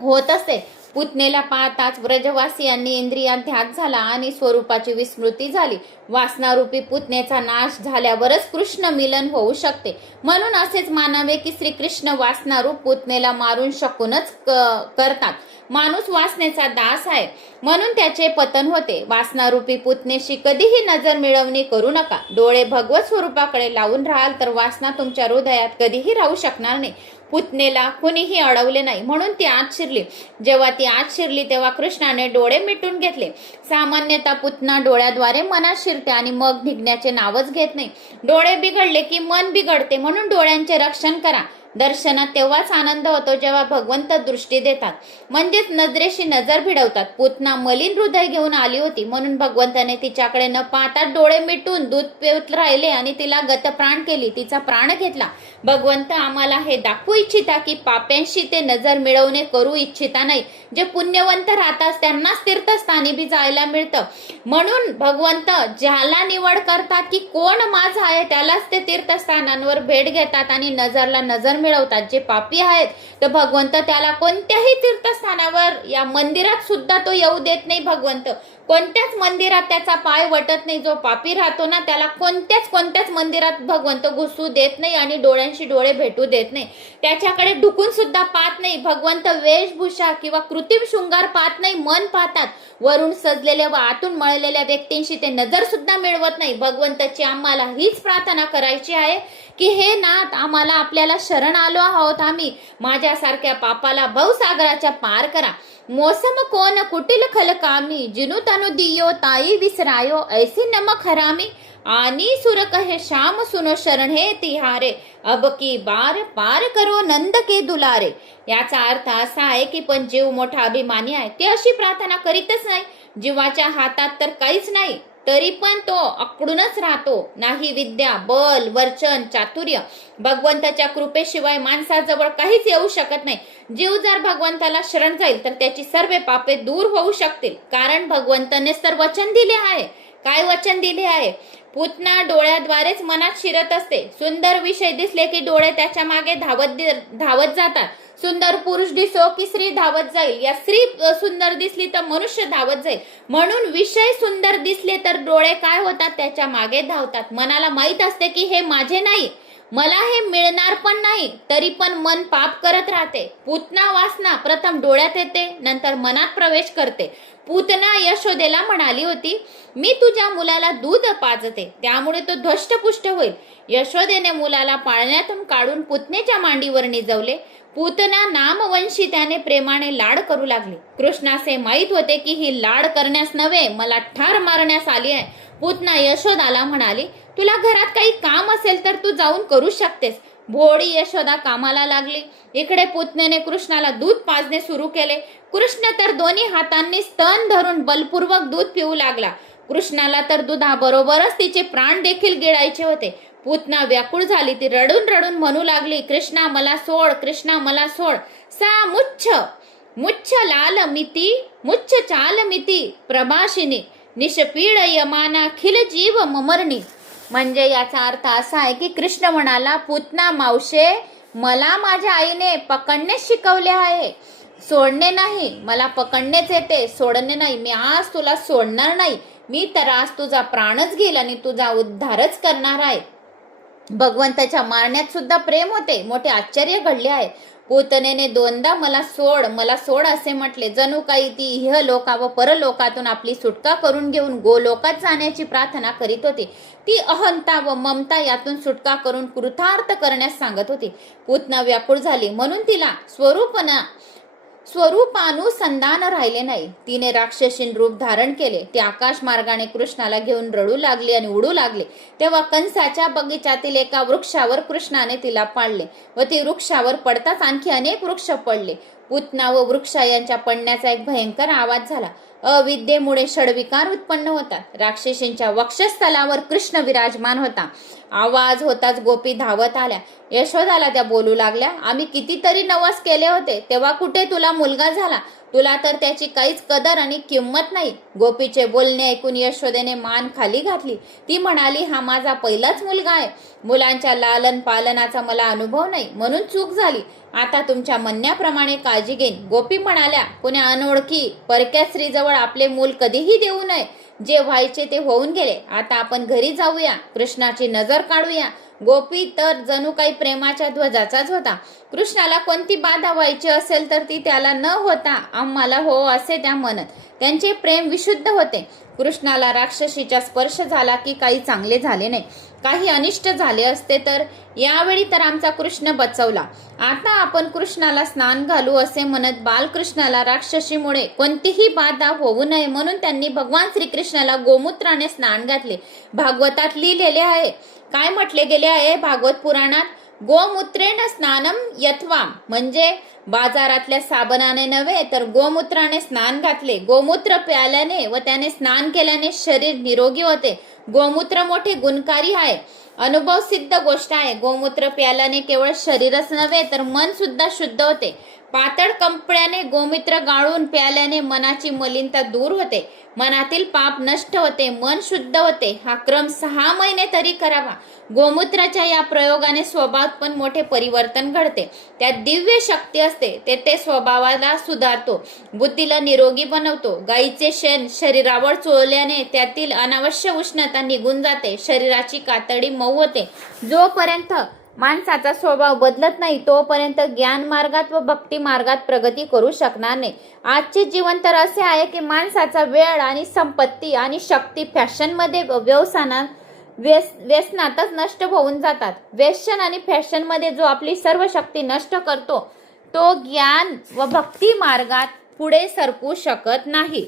होत असते. पूतनेला पाहताच व्रजवासियांनी इंद्रियात ध्यास झाला आणि स्वरूपाची विस्मृती झाली. वासनारूपी पूतनेचा नाश झाल्यावरच कृष्ण मिलन होऊ शकते. म्हणून असेच मानावे की श्रीकृष्ण वासनारूप पूतनेला मारून शकूनच करतात. माणूस वासनेचा दास आहे म्हणून त्याचे पतन होते. वासनारूपी पूतनेशी कधीही नजर मिळवणी करू नका. डोळे भगवत स्वरूपाकडे लावून राहाल तर वासना तुमच्या हृदयात कधीही राहू शकणार नाही. पुतनेला कुणीही अडवले नाही, म्हणून ती आत शिरली. जेव्हा ती आत शिरली तेव्हा कृष्णाने डोळे मिटून घेतले. सामान्यतः पुतना डोळ्याद्वारे मनात शिरते आणि मग निघण्याचे नावच घेत नाही. डोळे बिघडले की मन बिघडते, म्हणून डोळ्यांचे रक्षण करा. दर्शनात तेव्हाच आनंद होतो जेव्हा भगवंत दृष्टी देतात, म्हणजेच नजरेशी नजर भिडवतात. पुतना मलिन हृदय घेऊन आली होती, म्हणून भगवंताने तिच्याकडे न पाहता डोळे मिटून दूध पित राहिले आणि तिला गतप्राण केली, तिचा प्राण घेतला. भगवंत आम्हाला हे दाखवू इच्छिता की पाप्यांशी ते नजर मिळवणे करू इच्छिता नाही. जे पुण्यवंत राहतात त्यांनाच तीर्थस्थानी बी जायला मिळतं. म्हणून भगवंत ज्याला निवड करतात की कोण माझा आहे त्यालाच ते तीर्थस्थानांवर भेट घेतात आणि नजरला नजर मिळवतात. जे पापी आहेत तर भगवंत त्याला कोणत्याही तीर्थस्थानावर या मंदिरात सुद्धा तो येऊ देत नाही. भगवंत कोणत्याच मंदिरात त्याचा पाय वटत नाही. जो पापी राहतो ना त्याला कोणत्याच मंदिरात भगवंत घुसू देत नाही आणि डोळ्यांशी डोळे भेटू देत नाही. त्याच्याकडे ढुकून सुद्धा पाहत नाही. भगवंत वेशभूषा किंवा कृत्रिम शृंगार पाहत नाही, मन पाहतात. वरून सजलेल्या व आतून मळलेल्या व्यक्तींशी ते नजर सुद्धा मिळवत नाही. भगवंताची आम्हाला हीच प्रार्थना करायची आहे की हे नाथ, आम्हाला आपल्याला शरण आलो आहोत आम्ही, माझ्यासारख्या पापाला भवसागराच्या पार करा. मोसम कोण कुटिल खलकामी, जिनु तनु दियो ताई विसरायो, ऐसी नमक हरामी, आणि सुर कहे श्याम सुनो शरण हे तिहारे, अब की बार पार करो नंद के दुलारे. याचा अर्थ असा आहे की पण जीव मोठा अभिमानी आहे, ते अशी प्रार्थना करीतच नाही. जीवाच्या हातात तर काहीच नाही, तरी पण तो अकडूनच राहतो. नाही विद्या, बल, वर्चन, चातुर्य. भगवंताच्या कृपेशिवाय माणसाजवळ काहीच येऊ शकत नाही. जीव जर भगवंताला शरण जाईल तर त्याची सर्व पापे दूर होऊ शकतील, कारण भगवंताने तर वचन दिले आहे. काय वचन दिले आहे? पुतना डोळ्याद्वारेच मनात शिरत असते. सुंदर विषय दिसले की डोळे त्याच्या मागे धावत जातात. सुंदर पुरुष दिसो की स्त्री धावत जाईल, या स्त्री सुंदर दिसली तर मनुष्य धावत जाईल. म्हणून विषय सुंदर दिसले तर डोळे काय होतात? त्याच्या मागे धावतात. मनाला माहित असते की हे माझे नाही, मला हे मिळणार पण नाही, तरी पण मन पाप करत राहते. पुतना वासना प्रथम डोळ्यात येते, नंतर मनात प्रवेश करते. पुतना यशोदेला म्हणाली होती, मी तुझ्या मुलाला दूध पाजते, त्यामुळे तो धष्टपुष्ट होईल. यशोदेने मुलाला पाळण्यातून काढून पुतनेच्या मांडीवर निजवले. पुतना नामवंशी त्याने प्रेमाने लाड करू लागली. कृष्णासे माहित होते की ही लाड करण्यास नव्हे, मला ठार मारण्यास आली आहे. पुतना यशोदाला म्हणाली, तुला घरात काही काम असेल तर तू जाऊन करू शकतेस. भोळी यशोदा कामाला लागली. इकडे पुतनेने कृष्णाला दूध पाजणे सुरू केले. कृष्ण तर दोन्ही हातांनी स्तन धरून बलपूर्वक दूध पिऊ लागला. कृष्णाला तर दुधाबरोबरच तिचे प्राण देखील गिळायचे होते. पुतना व्याकुळ झाली. ती रडून रडून म्हणू लागली, कृष्णा मला सोड, कृष्णा मला सोड. सा मुच्छ लाल मिती, मुच्छ चाल मिती, प्रभाशिनी निशपीड यमाना खिल जीव ममरणी. म्हणजे याचा अर्थ असा आहे की कृष्ण म्हणाला, पुतना मावशे, मला माझ्या आईने पकडणेच शिकवले आहे, सोडणे नाही. मला पकडणेच येते, सोडणे नाही. मी आज तुला सोडणार नाही. मी तर आज तुझा प्राणच घेईल आणि तुझा उद्धारच करणार आहे. भगवंताच्या मारण्यात सुद्धा प्रेम होते. मोठे आश्चर्य घडले आहे. पुतनेने दोनदा मला सोड असे म्हटले. जणू काही ती इहलोका व परलोकातून आपली सुटका करून घेऊन गोलोकात जाण्याची प्रार्थना करीत होती. ती अहंता व ममता यातून सुटका करून कृतार्थ करण्यास सांगत होती. पुतना व्याकुळ झाली, म्हणून तिला स्वरूपानुसंधान राहिले नाही. तिने राक्षसीन रूप धारण केले. ती आकाश मार्गाने कृष्णाला घेऊन रडू लागली आणि उडू लागली. तेव्हा कंसाच्या बगीचातील एका वृक्षावर कृष्णाने तिला पाडले व ती वृक्षावर पडताच आणखी अनेक वृक्ष पडले. पुतना व वृक्षा यांच्या पडण्याचा एक भयंकर आवाज झाला. अविद्येमुळे षडविकार उत्पन्न होतात. राक्षसींच्या वक्षस्थलावर कृष्ण विराजमान होता. आवाज होताच गोपी धावत आल्या. यशोदाला त्या बोलू लागल्या, आम्ही कितीतरी नवस केले होते, तेव्हा कुठे तुला मुलगा झाला? तुला तर त्याची काहीच कदर आणि किंमत नाही. गोपीचे बोलणे ऐकून यशोदेने मान खाली घातली. ती म्हणाली, हा माझा पहिलाच मुलगा आहे. मुलांच्या लालन पालनाचा मला अनुभव नाही, म्हणून चूक झाली. आता तुमच्या म्हणण्याप्रमाणे काळजी घेईन. गोपी म्हणाल्या, कोण्या अनोळखी परक्या स्त्रीजवळ आपले मूल कधीही देऊ नये. जे व्हायचे ते होऊन गेले. आता आपण घरी जाऊया, कृष्णाची नजर काढूया. गोपी तर जणू काही प्रेमाच्या ध्वजाचाच होता. कृष्णाला कोणती बाधा व्हायची असेल तर ती त्याला न होता आम्हाला हो असे त्या म्हणत. त्यांचे प्रेम विशुद्ध होते. कृष्णाला राक्षसीचा स्पर्श झाला की काही चांगले झाले नाही, काही अनिष्ट झाले असते तर यावेळी तर आमचा कृष्ण बचावला. आता आपण कृष्णाला स्नान घालू असे म्हणत बालकृष्णाला राक्षसीमुळे कोणतीही बाधा होऊ नये म्हणून त्यांनी भगवान श्रीकृष्णाला गोमूत्राने स्नान घातले. भागवतात लिहिलेले आहे, काय म्हटले गेले आहे भागवत पुराणात, गोमूत्रेण स्नानम यथवा, म्हणजे बाजारातल्या साबणाने नव्हे तर गोमूत्राने स्नान घातले. गोमूत्र प्यायल्याने व त्याने स्नान केल्याने शरीर निरोगी होते. गोमूत्र मोठे गुणकारी आहे, अनुभव सिद्ध गोष्ट आहे. गोमूत्र प्यायल्याने केवळ शरीरच नव्हे तर मन सुद्धा शुद्ध होते. पातळ कपड्याने गोमूत्र गाळून प्यायल्याने मनाची मलिनता दूर होते, मनातील पाप नष्ट होते, मन शुद्ध होते. हा क्रम 6 महिने तरी करावा. गोमूत्राच्या या प्रयोगाने स्वभावात पण मोठे परिवर्तन घडते. त्यात दिव्य शक्ती असते, ते स्वभावाला सुधारतो, बुद्धीला निरोगी बनवतो. गायीचे शेण शरीरावर चोळल्याने त्यातील अनावश्यक उष्णता निघून जाते, शरीराची कातडी मऊ होते. जोपर्यंत माणसाचा स्वभाव बदलत नाही तोपर्यंत ज्ञान मार्गात व भक्ती मार्गात प्रगती करू शकणार नाही. आजचे जीवन तर असे आहे की माणसाचा वेळ आणि संपत्ती आणि शक्ती फॅशनमध्ये व्यसनातच नष्ट होऊन जातात. व्यसन आणि फॅशनमध्ये जो आपली सर्व शक्ती नष्ट करतो तो ज्ञान व भक्ती मार्गात पुढे सरकू शकत नाही.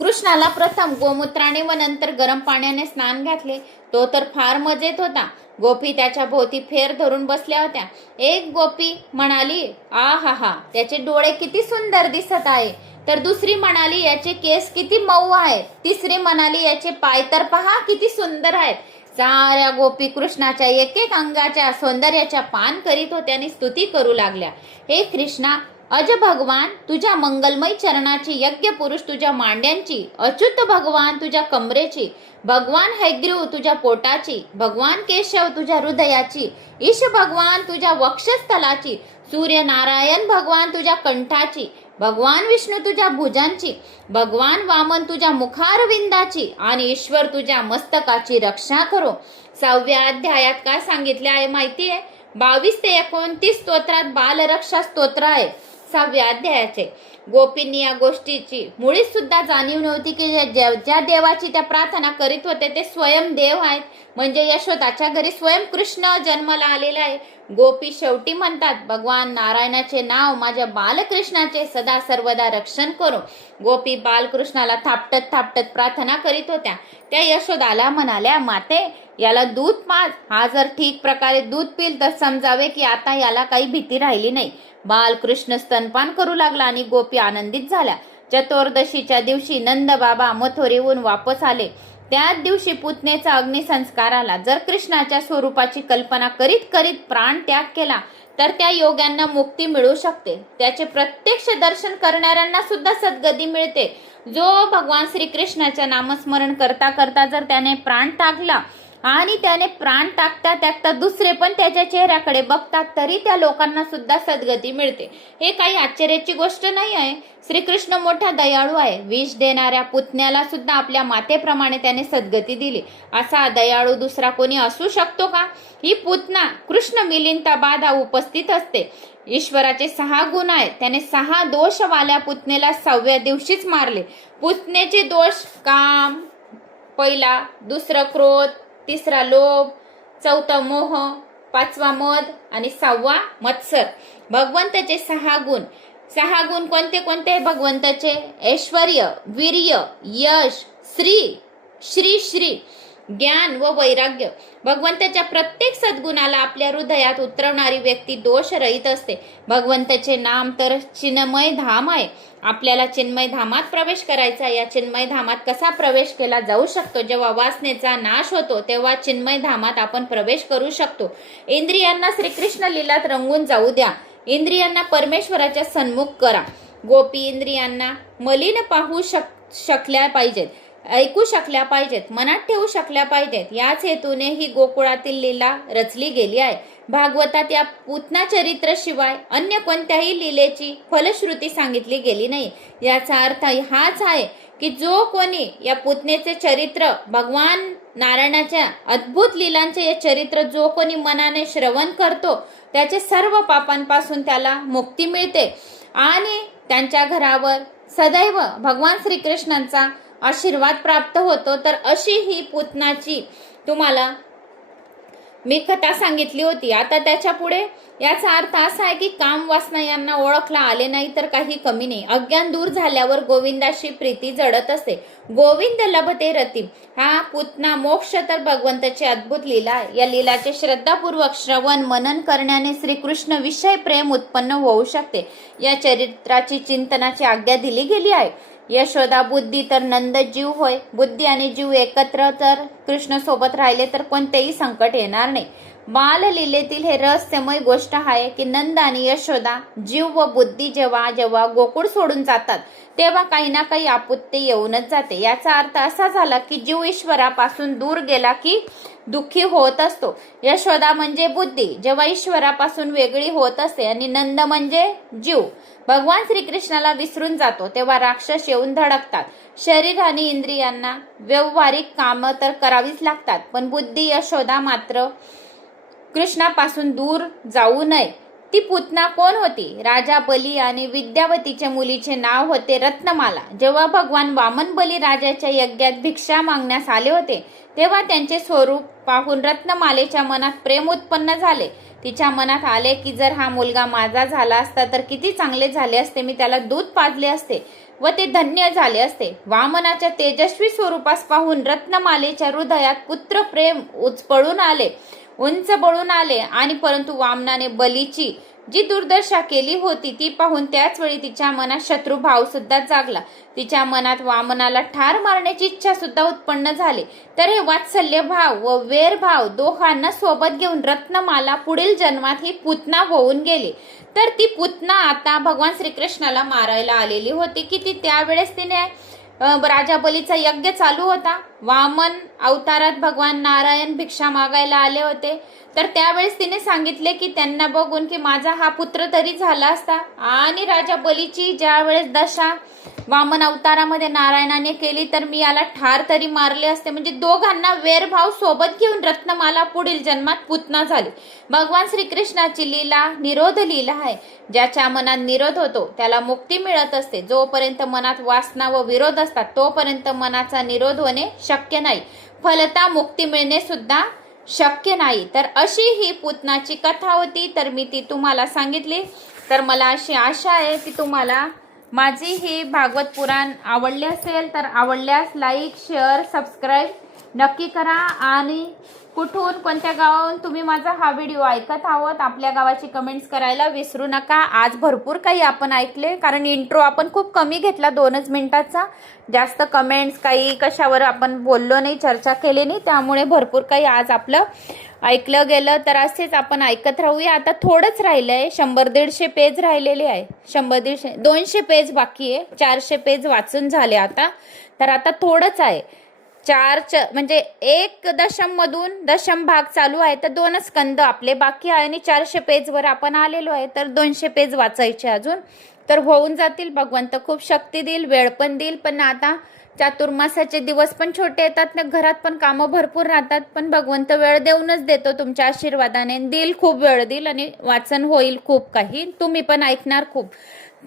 कृष्णाला प्रथम गोमूत्राने व नंतर गरम पाण्याने स्नान घातले. तो तर फार मजेत होता. गोपी त्याच्या भोवती फेर धरून बसल्या होत्या. एक गोपी म्हणाली, आ हा हा, त्याचे डोळे किती सुंदर दिसत आहे. तर दुसरी म्हणाली, याचे केस किती मऊ आहेत. तिसरी म्हणाली, याचे पाय तर पहा किती सुंदर आहेत. साऱ्या गोपी कृष्णाच्या एक एक अंगाच्या सौंदर्याच्या पान करीत होत्या आणि स्तुती करू लागल्या. हे कृष्णा, अज भगवान तुझ्या मंगलमय चरणाची, यज्ञ पुरुष तुझ्या मांड्यांची, अच्युत भगवान तुझ्या कमरेची, भगवान हैग्रीव तुझ्या पोटाची, भगवान केशव तुझ्या हृदयाची, ईश भगवान तुझ्या वक्षस्थलाची, सूर्यनारायण भगवान तुझ्या कंठाची, भगवान विष्णू तुझ्या भुजांची, भगवान वामन तुझ्या मुखारविंदाची आणि ईश्वर तुझ्या मस्तकाची रक्षा करो. 6व्या अध्यायात काय सांगितले आहे माहितीये? 22 ते 29 स्तोत्रात बालरक्षा स्तोत्र आहे 6व्या अध्यायाचे. गोपींनी या गोष्टीची मुळीच सुद्धा जाणीव नव्हती की ज्या देवाची त्या प्रार्थना करीत होते ते स्वयं देव आहेत, म्हणजे यशोदाच्या घरी स्वयं कृष्ण जन्माला आलेला आहे. गोपी शेवटी म्हणतात, भगवान नारायणाचे नाव माझ्या बालकृष्णाचे सदा सर्वदा रक्षण करो. गोपी बालकृष्णाला थापटत थापटत प्रार्थना करीत होत्या. त्या यशोदाला म्हणाल्या, माते याला दूध पाज. हा जर ठीक प्रकारे दूध पिल तर समजावे की आता याला काही भीती राहिली नाही. बालकृष्ण स्तनपान करू लागला आणि गोपी आनंदित झाल्या. चतुर्दशीच्या दिवशी नंद बाबा मथुरेहून वापस आले. त्याच दिवशी पुतनेचा अग्निसंस्कार आला. जर कृष्णाच्या स्वरूपाची कल्पना करीत करीत प्राण त्याग केला तर त्या योग्यांना मुक्ती मिळू शकते. त्याचे प्रत्यक्ष दर्शन करणाऱ्यांना सुद्धा सद्गती मिळते. जो भगवान श्रीकृष्णाच्या नामस्मरण करता करता जर त्याने प्राण टाकला आणि त्याने प्राण टाकता टाकता दुसरे पण त्याच्या चेहऱ्याकडे बघतात तरी त्या लोकांना सुद्धा सद्गती मिळते. हे काही आश्चर्याची गोष्ट नाही आहे. श्रीकृष्ण मोठा दयाळू आहे. विष देणाऱ्या पुतण्याला सुद्धा आपल्या मातेप्रमाणे त्याने सद्गती दिली. असा दयाळू दुसरा कोणी असू शकतो का? ही पुतना कृष्ण मिलिंता बाधा उपस्थित असते. ईश्वराचे 6 गुण आहेत. त्याने 6 दोषवाल्या पुतनेला 6व्या दिवशीच मारले. पुतनेचे दोष काम, पहिला, दुसरा क्रोध, तिसरा लोभ, चौथा मोह, 5वा मद आणि 6वा मत्सर. भगवंताचे 6 गुण. 6 गुण कोणते कोणते भगवंताचे? ऐश्वर्य, वीर्य, यश, श्री, ज्ञान व वैराग्य. भगवंताच्या प्रत्येक सद्गुणाला आपल्या हृदयात उतरवणारी व्यक्ती दोषरहित असते. भगवंताचे नाम तर चिन्मय धाम आहे. आपल्याला चिन्मय धामात प्रवेश करायचा. या चिन्मय धामात कसा प्रवेश केला जाऊ शकतो? जेव्हा वासनेचा नाश होतो तेव्हा चिन्मय धामात आपण प्रवेश करू शकतो. इंद्रियांना श्रीकृष्ण लीलात रंगून जाऊ द्या. इंद्रियांना परमेश्वराच्या सन्मुख करा. गोपी इंद्रियांना मलिन पाहू शकल्या पाहिजेत, ऐकू शकल्या पाहिजेत, मनात ठेवू शकल्या पाहिजेत. याच हेतूने ही गोकुळातील लीला रचली गेली आहे. भागवतात या पूतना चरित्र शिवाय अन्य कोणत्याही लीलेची फलश्रुती सांगितली गेली नाही. याचा अर्थ हाच आहे की जो कोणी या पुतनेचे चरित्र, भगवान नारायणाच्या अद्भुत लीलांचे हे चरित्र जो कोणी मनाने श्रवण करतो त्याचे सर्व पापांपासून त्याला मुक्ती मिळते आणि त्यांच्या घरावर सदैव भगवान श्रीकृष्णांचा आशीर्वाद प्राप्त होतो. तर अशी ही पुतनाची तुम्हाला मी कथा सांगितली होती. आता त्याच्या पुढे याचा अर्थ असा आहे की काम वासना यांना ओळखला आले नाही तर काही कमी नाही. अज्ञान दूर झाल्यावर गोविंदाशी प्रीती जडत असते. गोविंद लभते रती. हा पुतना मोक्ष तर भगवंताची अद्भुत लीला आहे. या लीलाचे श्रद्धापूर्वक श्रवण मनन करण्याने श्रीकृष्ण विषय प्रेम उत्पन्न होऊ शकते. या चरित्राची चिंतनाची आज्ञा दिली गेली आहे. यशोदा बुद्धी तर नंद जीव होय. बुद्धी आणि जीव एकत्र तर कृष्ण सोबत राहिले तर कोणतेही संकट येणार नाही. बाललीलेतील हे रहस्यमय गोष्ट आहे की नंद आणि यशोदा जीव व बुद्धी जेव्हा जेव्हा गोकुळ सोडून जातात तेव्हा काही ना काही आपत्ती येऊनच जाते. याचा अर्थ असा झाला की जीव ईश्वरापासून दूर गेला की दुःखी होत असतो. यशोदा म्हणजे बुद्धी जेव्हा ईश्वरापासून वेगळी होत असते आणि नंद म्हणजे जीव भगवान श्रीकृष्णाला विसरून जातो तेव्हा राक्षस येऊन धडकतात. शरीर आणि इंद्रियांना व्यावहारिक कामं तर करावीच लागतात पण बुद्धी यशोदा मात्र कृष्णापासून दूर जाऊ नये. ती पुतना कोण होती? राजा बली आणि विद्यावतीच्या मुलीचे नाव होते रत्नमाला. जेव्हा भगवान वामन बली राजाच्या यज्ञात भिक्षा मागण्यास आले होते तेव्हा त्यांचे स्वरूप पाहून रत्नमालेच्या मनात प्रेम उत्पन्न झाले. तिच्या मनात आले की जर हा मुलगा माझा झाला असता तर किती चांगले झाले असते. मी त्याला दूध पाजले असते व ते धन्य झाले असते. वामनाच्या तेजस्वी स्वरूपास पाहून रत्नमालेच्या हृदयात पुत्र प्रेम उंच बळून आले आणि परंतु वामनाने बलीची जी दुर्दशा केली होती ती पाहून त्याच वेळी तिच्या मनात शत्रुभाव सुद्धा जागला. तिच्या मनात वामनाला ठार मारण्याची इच्छा सुद्धा उत्पन्न झाली. तर हे वात्सल्य भाव व वेर भाव दोघांना सोबत घेऊन रत्नमाला पुढील जन्मात ही पुतना होऊन गेली. तर ती पुतना आता भगवान श्रीकृष्णाला मारायला आलेली होती की ती त्यावेळेस तिने राजा बलीचा यज्ञ चालू होता. वामन अवतारात भगवान नारायण भिक्षा मागायला आले होते. तर त्यावेळेस तिने सांगितले की त्यांना बघून की माझा हा पुत्र तरी झाला असता. आणि राजा बलीची ज्या वेळेस दशा वामन अवतारामध्ये नारायणाने केली तर मी याला ठार तरी मारले असते. म्हणजे दोघांना वेरभाव सोबत घेऊन रत्नमाला पुढील जन्मात पुतना झाली. भगवान श्रीकृष्णाची लीला निरोध लीला आहे. ज्याच्या मनात निरोध होतो त्याला मुक्ती मिळत असते. जोपर्यंत मनात वासना व विरोध असतात तोपर्यंत मनाचा निरोध होणे शक्य नाही. फलता मुक्ती मिळणे सुद्धा शक्य नाही. तर अशी ही पुतनाची कथा होती. तर मी ती तुम्हाला सांगितली. तर मला अशी आशा आहे की तुम्हाला माझी ही भागवत पुराण आवडले असेल तर आवडल्यास लाईक शेअर सबस्क्राईब नक्की करा. आणि कुठून कोणत्या गावाहून तुम्ही माझा हा व्हिडिओ ऐकत आहोत आपल्या गावाची कमेंट्स करायला विसरू नका. आज भरपूर काही आपण ऐकले कारण इंट्रो आपण खूप कमी घेतला 2च मिनिटाचा. जास्त कमेंट्स काही कशावर आपण बोललो नाही चर्चा केली नाही त्यामुळे भरपूर काही आज आपलं ऐकलं गेलं. तर असेच आपण ऐकत राहूया. आता थोडंच राहिलंय 100-150 पेज राहिलेले आहे. 200 पेज बाकी आहे. 400 पेज वाचून झाले आता. तर आता थोडंच आहे. म्हणजे 1 दशम मधून दशम भाग चालू आहे तर 2च स्कंद आपले बाकी आहे आणि 400 पेज वर आपण आलेलो आहे. तर 200 पेज वाचायचे अजून तर होऊन जातील. भगवंत खूप शक्ती देईल वेळ पण देईल. पण आता चातुर्मासाचे दिवस पण छोटे येतात ना घरात पण कामं भरपूर राहतात पण भगवंत वेळ देऊनच देतो तुमच्या आशीर्वादाने. देईल खूप वेळ देईल आणि वाचन होईल खूप काही. तुम्ही पण ऐकणार खूप.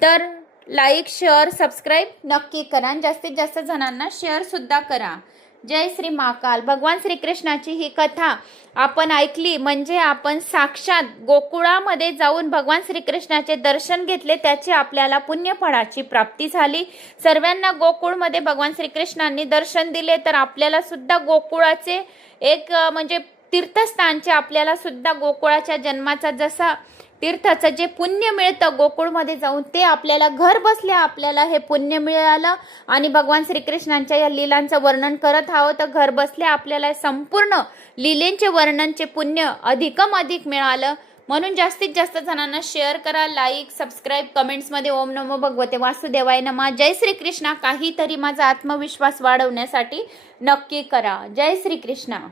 तर लाईक शेअर सबस्क्राईब नक्की करा. जास्तीत जास्त जणांना शेअर सुद्धा करा. जय श्री महाकाल. भगवान श्रीकृष्णाची ही कथा आपण ऐकली म्हणजे आपण साक्षात गोकुळामध्ये जाऊन भगवान श्रीकृष्णाचे दर्शन घेतले त्याची आपल्याला पुण्यफळाची प्राप्ती झाली. सर्वांना गोकुळमध्ये भगवान श्रीकृष्णांनी दर्शन दिले तर आपल्याला सुद्धा गोकुळाचे एक म्हणजे तीर्थस्थानचे आपल्याला सुद्धा गोकुळाच्या जन्माचा जसा तीर्थाचं जे पुण्य मिळतं गोकुळमध्ये जाऊन ते आपल्याला घर बसल्या आपल्याला हे पुण्य मिळालं. आणि भगवान श्रीकृष्णांच्या या लीलांचं वर्णन करत आहोत तर घर बसल्या आपल्याला संपूर्ण लीलेंचे वर्णनचे पुण्य अधिक मिळालं. म्हणून जास्तीत जास्त जणांना शेअर करा. लाईक सबस्क्राईब कमेंट्समध्ये ओम नमो भगवते वासुदेवाय नमः. जय श्रीकृष्ण. काहीतरी माझा आत्मविश्वास वाढवण्यासाठी नक्की करा. जय श्रीकृष्ण.